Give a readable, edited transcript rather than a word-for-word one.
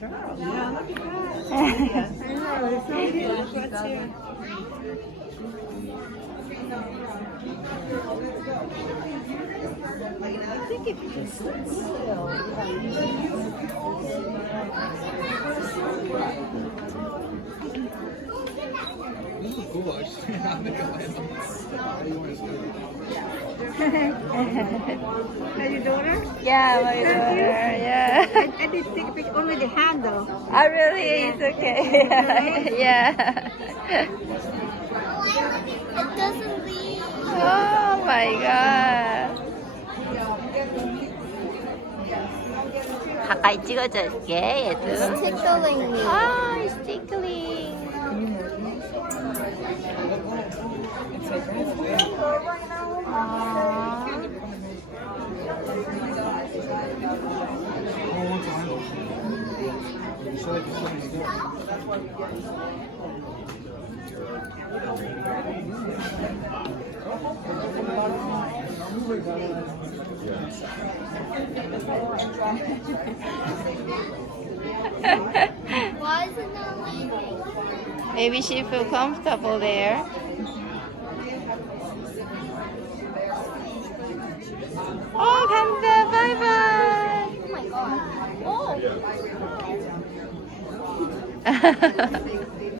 Yeah, look at that. I know, it's so huge. What's here? I think if you just sit still. This is cool, actually. How do you want to start? Are your daughter? Yeah, my daughter. Yeah. I did take a picture only the handle. I really, it's okay. Yeah. It doesn't leave. Oh my god. 가까이 찍어줄게, 얘도. It's tickling me. Ah, it's tickling. Why is it not leaving? Maybe she feel comfortable there. Oh, 간다. Bye bye. Oh my god. Oh.